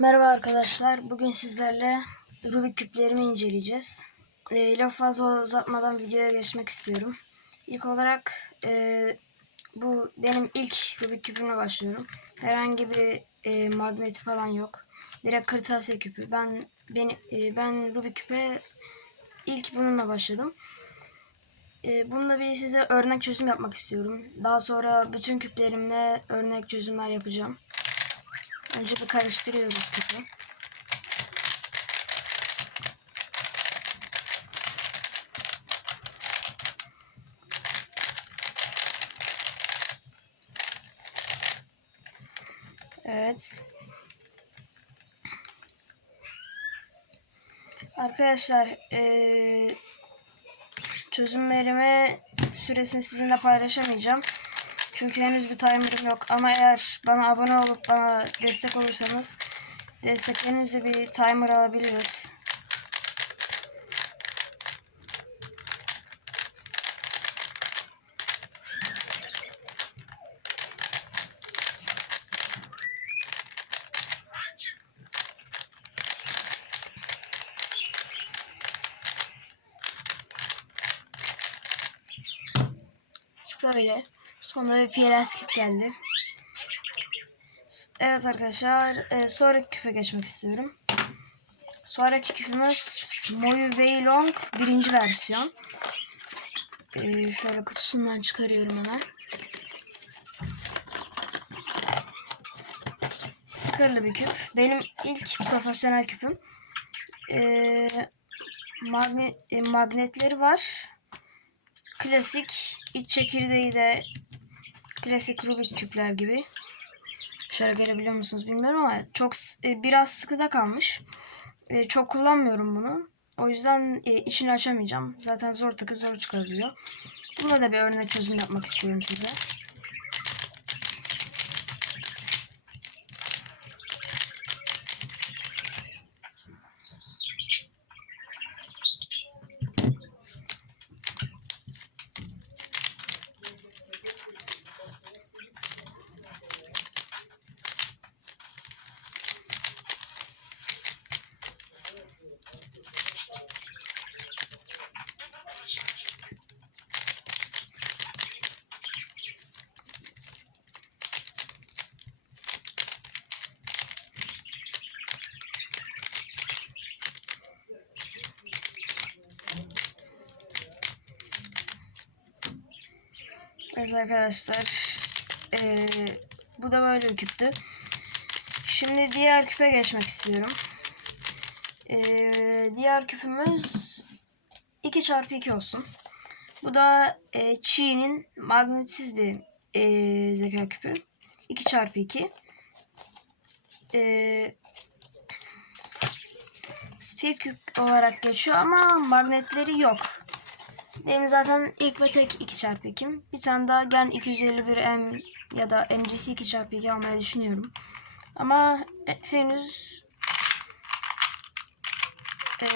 Merhaba arkadaşlar. Bugün sizlerle Rubik küplerimi inceleyeceğiz. Ee, laf fazla uzatmadan videoya geçmek istiyorum. İlk olarak e, bu benim ilk Rubik küpümle başlıyorum. Herhangi bir e, magneti falan yok. Direkt kırtasiye küpü. Ben beni e, ben Rubik küpe ilk bununla başladım. E, bununla bir size örnek çözüm yapmak istiyorum. Daha sonra bütün küplerimle örnek çözümler yapacağım. Önce bir karıştırıyoruz küpü. Evet. Arkadaşlar eee çözümlerime süresini sizinle paylaşamayacağım. Çünkü henüz bir timer'ım yok. Ama eğer bana abone olup bana destek olursanız desteklerinizle bir timer alabiliriz. Böyle. Sonra bir PLS kit geldi. Evet arkadaşlar. E, sonraki küpe geçmek istiyorum. Sonraki küpümüz Moyu Weilong birinci versiyon. E, şöyle kutusundan çıkarıyorum hemen. Stickerlı bir küp. Benim ilk profesyonel küpüm. E, magne, e, magnetleri var. Klasik iç çekirdeği de klasik Rubik küpler gibi. Şöyle görebiliyor musunuz bilmiyorum ama çok e, biraz sıkıda kalmış. E, çok kullanmıyorum bunu. O yüzden e, içini açamayacağım. Zaten zor takıp zor çıkarılıyor. Buna da bir örnek çözüm yapmak istiyorum size. Evet arkadaşlar. Ee, bu da böyle bir küptü. Şimdi diğer küpe geçmek istiyorum. Ee, diğer küpümüz 2x2 olsun. Bu da e, Çiğ'nin magnetsiz bir e, zeka küpü. 2x2. E, speed küp olarak geçiyor ama magnetleri yok. Benim zaten ilk ve tek 2x2'm. Bir tane daha Gen 251M ya da MGC 2x2 almayı düşünüyorum. Ama henüz e,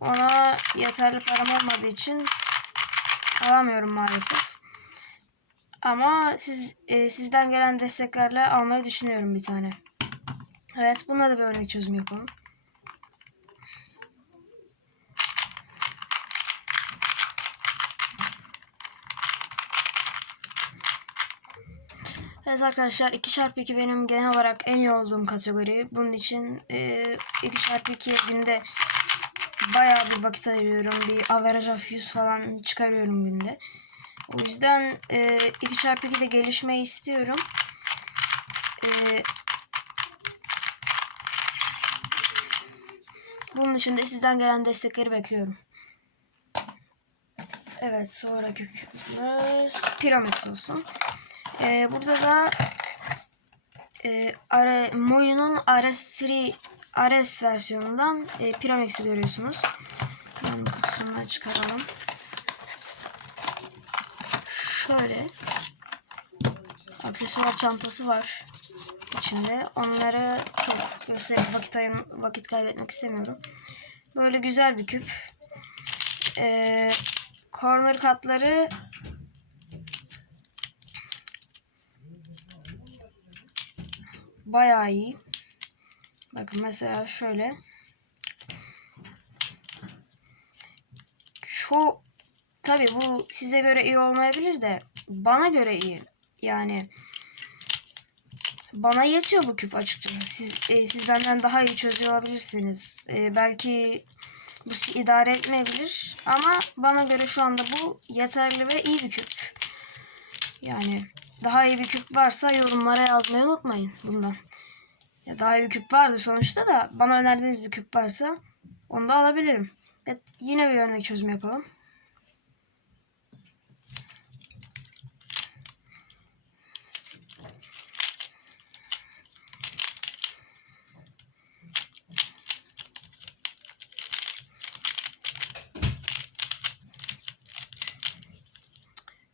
ona yeterli param olmadığı için alamıyorum maalesef. Ama siz e, sizden gelen desteklerle almayı düşünüyorum bir tane. Evet, buna da bir örnek çözüm yapalım. Evet arkadaşlar 2x2 benim genel olarak en iyi olduğum kategori. Bunun için e, 2x2 günde bayağı bir vakit ayırıyorum. Bir average of 100 falan çıkarıyorum günde. O yüzden e, 2x2'de gelişmeyi istiyorum. E, bunun için de sizden gelen destekleri bekliyorum. Evet sonraki küpümüz Pyramids olsun. Ee, burada da e, Are, Moyu'nun RS3 RS versiyonundan e, Pyramix'i görüyorsunuz. Hemen kutusundan çıkaralım. Şöyle aksesuar çantası var içinde. Onları çok gösterip vakit, vakit kaybetmek istemiyorum. Böyle güzel bir küp. Ee, corner katları bayağı iyi. Bakın mesela şöyle. Çok tabi bu size göre iyi olmayabilir de bana göre iyi. Yani bana yetiyor bu küp açıkçası. Siz e, siz benden daha iyi çözüyor olabilirsiniz. E, belki bu sizi idare etmeyebilir ama bana göre şu anda bu yeterli ve iyi bir küp. Yani daha iyi bir küp varsa yorumlara yazmayı unutmayın bundan. Ya daha iyi bir küp vardır sonuçta da bana önerdiğiniz bir küp varsa onu da alabilirim. Evet, yine bir örnek çözüm yapalım.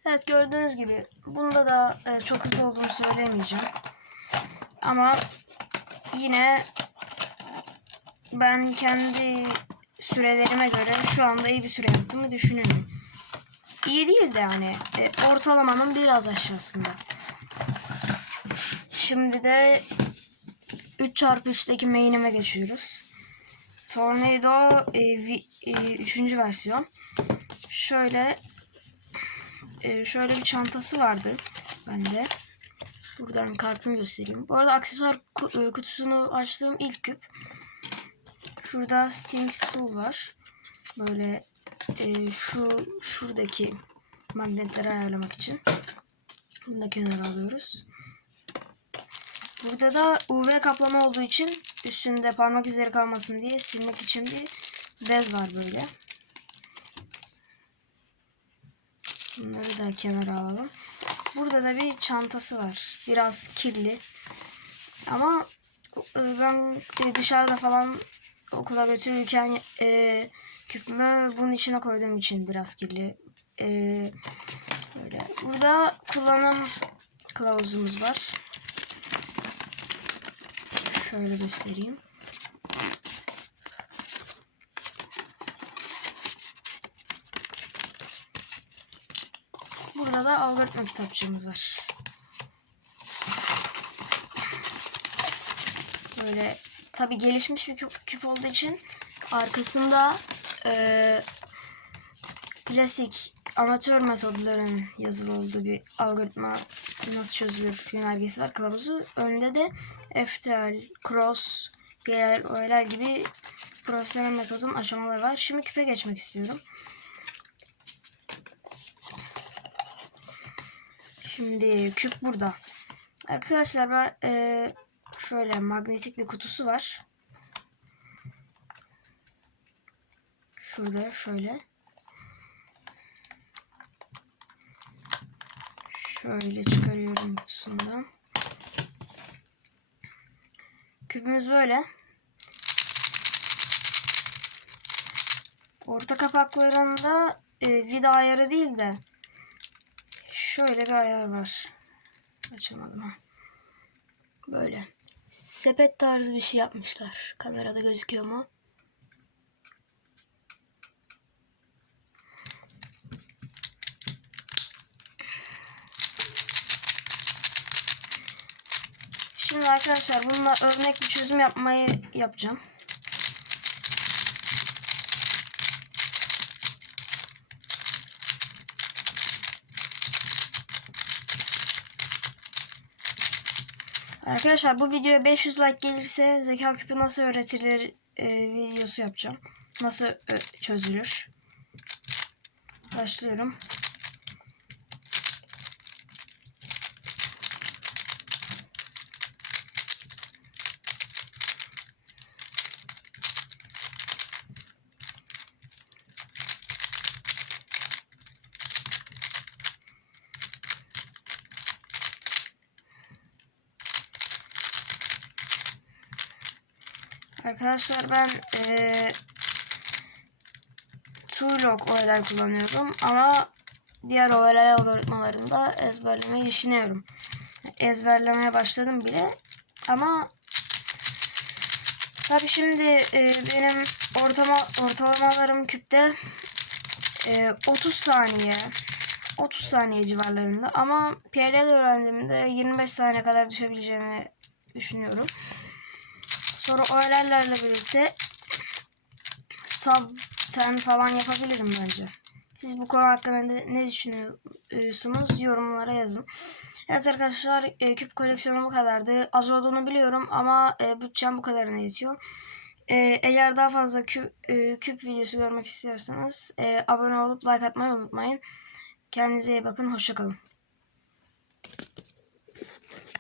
Evet gördüğünüz gibi bunda da e, çok hızlı olduğunu söyleyemeyeceğim. Ama yine ben kendi sürelerime göre şu anda iyi bir süre yaptığımı düşünüyorum. İyi değil de yani e, ortalamanın biraz aşağısında. Şimdi de 3x3'teki main'ime geçiyoruz. Tornado e, vi, e, 3. versiyon. Şöyle e, şöyle bir çantası vardı bende. Buradan kartını göstereyim. Bu arada aksesuar e, kutusunu açtığım ilk küp. Şurada Sting Stool var. Böyle e, şu şuradaki magnetleri ayarlamak için. Bunu da kenara alıyoruz. Burada da UV kaplama olduğu için üstünde parmak izleri kalmasın diye silmek için bir bez var böyle. Bunları da kenara alalım. Burada da bir çantası var. Biraz kirli. Ama e, ben e, dışarıda falan okula götürürken e, küpümü bunun içine koyduğum için biraz kirli. E, böyle. Burada kullanım kılavuzumuz var. Şöyle göstereyim. Burada da algoritma kitapçığımız var. Böyle tabi gelişmiş bir küp, küp olduğu için arkasında e, klasik amatör metodların yazılı olduğu bir algoritma nasıl çözülür yönergesi var kılavuzu. Önde de FTL, Cross, PLL, OLL gibi profesyonel metodun aşamaları var. Şimdi küpe geçmek istiyorum. Şimdi küp burada. Arkadaşlar ben e, şöyle magnetik bir kutusu var. Şurada şöyle. Şöyle çıkarıyorum kutusundan. Küpümüz böyle. Orta kapaklarında e, vida ayarı değil de şöyle bir ayar var. Açamadım ha. Böyle. Sepet tarzı bir şey yapmışlar. Kamerada gözüküyor mu? Şimdi arkadaşlar bununla örnek bir çözüm yapmayı yapacağım. Arkadaşlar bu videoya 500 like gelirse zeka küpü nasıl öğretilir e, videosu yapacağım. Nasıl e, çözülür. Başlıyorum. Arkadaşlar ben eee Turlock OLL kullanıyorum ama diğer OLL algoritmalarını da ezberlemeyi düşünüyorum. Ezberlemeye başladım bile ama tabi şimdi e, benim ortama ortalamalarım küpte e, 30 saniye 30 saniye civarlarında ama PLL öğrendiğimde 25 saniye kadar düşebileceğimi düşünüyorum. Sonra o öğelerle birlikte sub 10 falan yapabilirim bence. Siz bu konu hakkında ne düşünüyorsunuz? Yorumlara yazın. Evet arkadaşlar e, küp koleksiyonu bu kadardı. Az olduğunu biliyorum ama e, bütçem bu kadarına yetiyor. E, eğer daha fazla küp, e, küp videosu görmek istiyorsanız e, abone olup like atmayı unutmayın. Kendinize iyi bakın. Hoşçakalın.